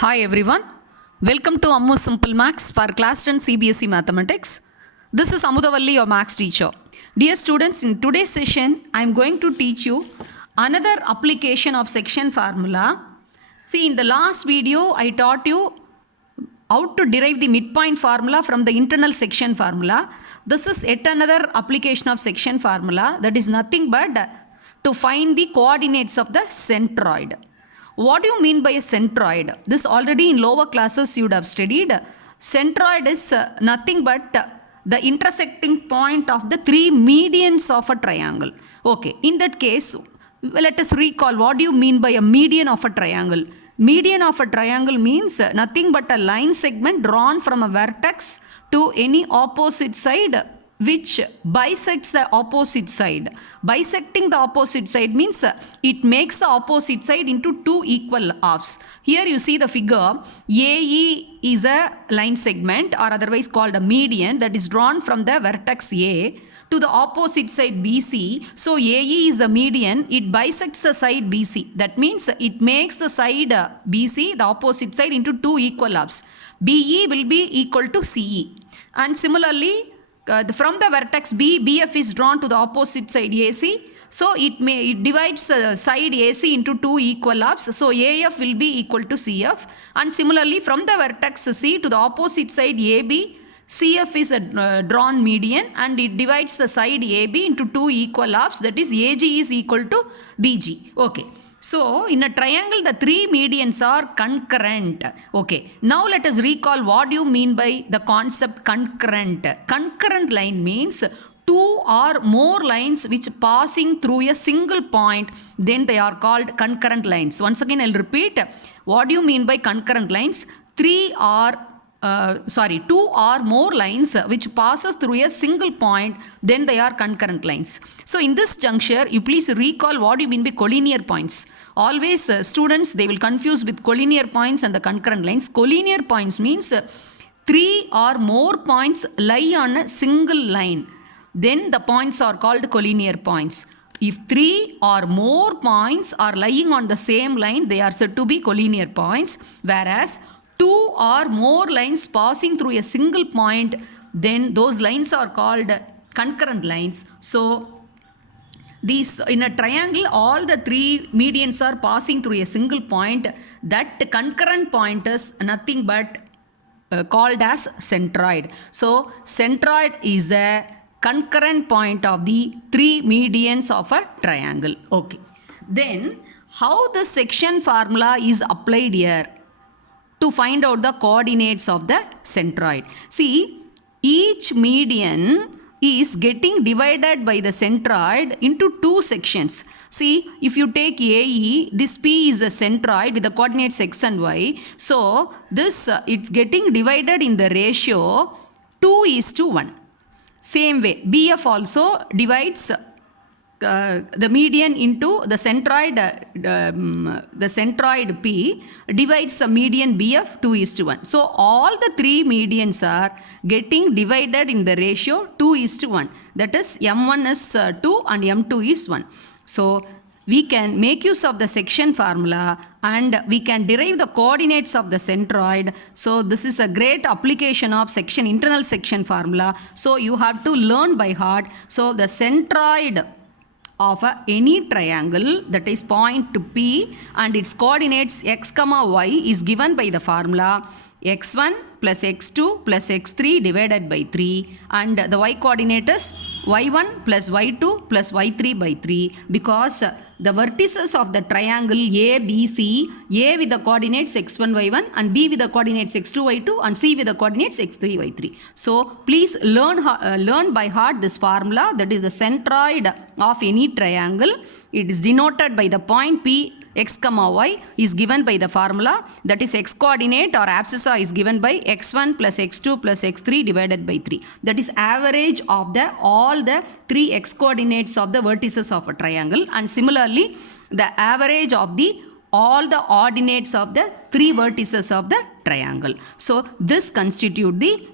Hi everyone, welcome to Ammu Simple Maths for Class 10 CBSE Mathematics. This is Amudavalli, your Maths teacher. Dear students, in today's session, I am going to teach you another application of section formula. See, in the last video, I taught you how to derive the midpoint formula from the internal section formula. This is yet another application of section formula, that is nothing but to find the coordinates of the centroid. What do you mean by a centroid? This already in lower classes you would have studied. Centroid is nothing but the intersecting point of the three medians of a triangle. Okay, in that case, let us recall what do you mean by a median of a triangle. Median of a triangle means nothing but a line segment drawn from a vertex to any opposite side which bisects the opposite side. Bisecting the opposite side means it makes the opposite side into two equal halves. Here you see the figure. AE is a line segment or otherwise called a median that is drawn from the vertex A to the opposite side BC. So AE is the median. It bisects the side BC. That means it makes the side BC, the opposite side, into two equal halves. BE will be equal to CE. And similarly, from the vertex B, BF is drawn to the opposite side AC. So it divides the side AC into two equal halves. So AF will be equal to CF. And similarly, from the vertex C to the opposite side AB, CF is a drawn median and it divides the side AB into two equal halves. That is AG is equal to BG. Okay. So, in a triangle, the three medians are concurrent. Okay. Now, let us recall what you mean by the concept concurrent. Concurrent line means two or more lines which passing through a single point, then they are called concurrent lines. Once again, I'll repeat. What do you mean by concurrent lines? Two or more lines which passes through a single point, then they are concurrent lines. So in this juncture, you please recall what you mean by collinear points. Always students, they will confuse with collinear points and the concurrent lines. Collinear points means three or more points lie on a single line. Then the points are called collinear points. If three or more points are lying on the same line, they are said to be collinear points. Whereas two or more lines passing through a single point, then those lines are called concurrent lines. So these, in a triangle, all the three medians are passing through a single point. That concurrent point is nothing but called as centroid. So centroid is the concurrent point of the three medians of a triangle. Okay. Then how the section formula is applied here to find out the coordinates of the centroid. See, each median is getting divided by the centroid into two sections. See, if you take AE, this P is a centroid with the coordinates x and y. So, this it's getting divided in the ratio 2:1. Same way, BF also divides the median into the centroid P divides the median BF 2:1. So all the three medians are getting divided in the ratio 2:1. That is M1 is 2 and M2 is 1. So we can make use of the section formula and we can derive the coordinates of the centroid. So this is a great application of internal section formula. So you have to learn by heart. So the centroid of any triangle, that is point P, and its coordinates x, y is given by the formula x1 plus x2 plus x3 divided by 3, and the y coordinate is y1 plus y2 plus y3 by 3, because the vertices of the triangle ABC, A with the coordinates x1, y1 and B with the coordinates x2, y2 and C with the coordinates x3, y3. So please learn by heart this formula, that is the centroid of any triangle. It is denoted by the point P, x, y is given by the formula, that is x coordinate or abscissa is given by x1 plus x2 plus x3 divided by 3. That is average of all the three x coordinates of the vertices of a triangle, and similarly the average of all the ordinates of the three vertices of the triangle. So this constitute the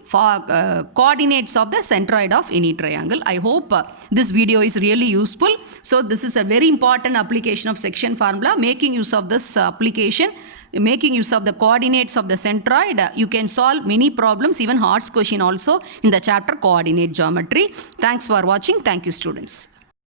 coordinates of the centroid of any triangle. I hope this video is really useful. So this is a very important application of section formula. Making use of this application, making use of the coordinates of the centroid, you can solve many problems, even Hart's question also in the chapter coordinate geometry. Thanks for watching. Thank you, students.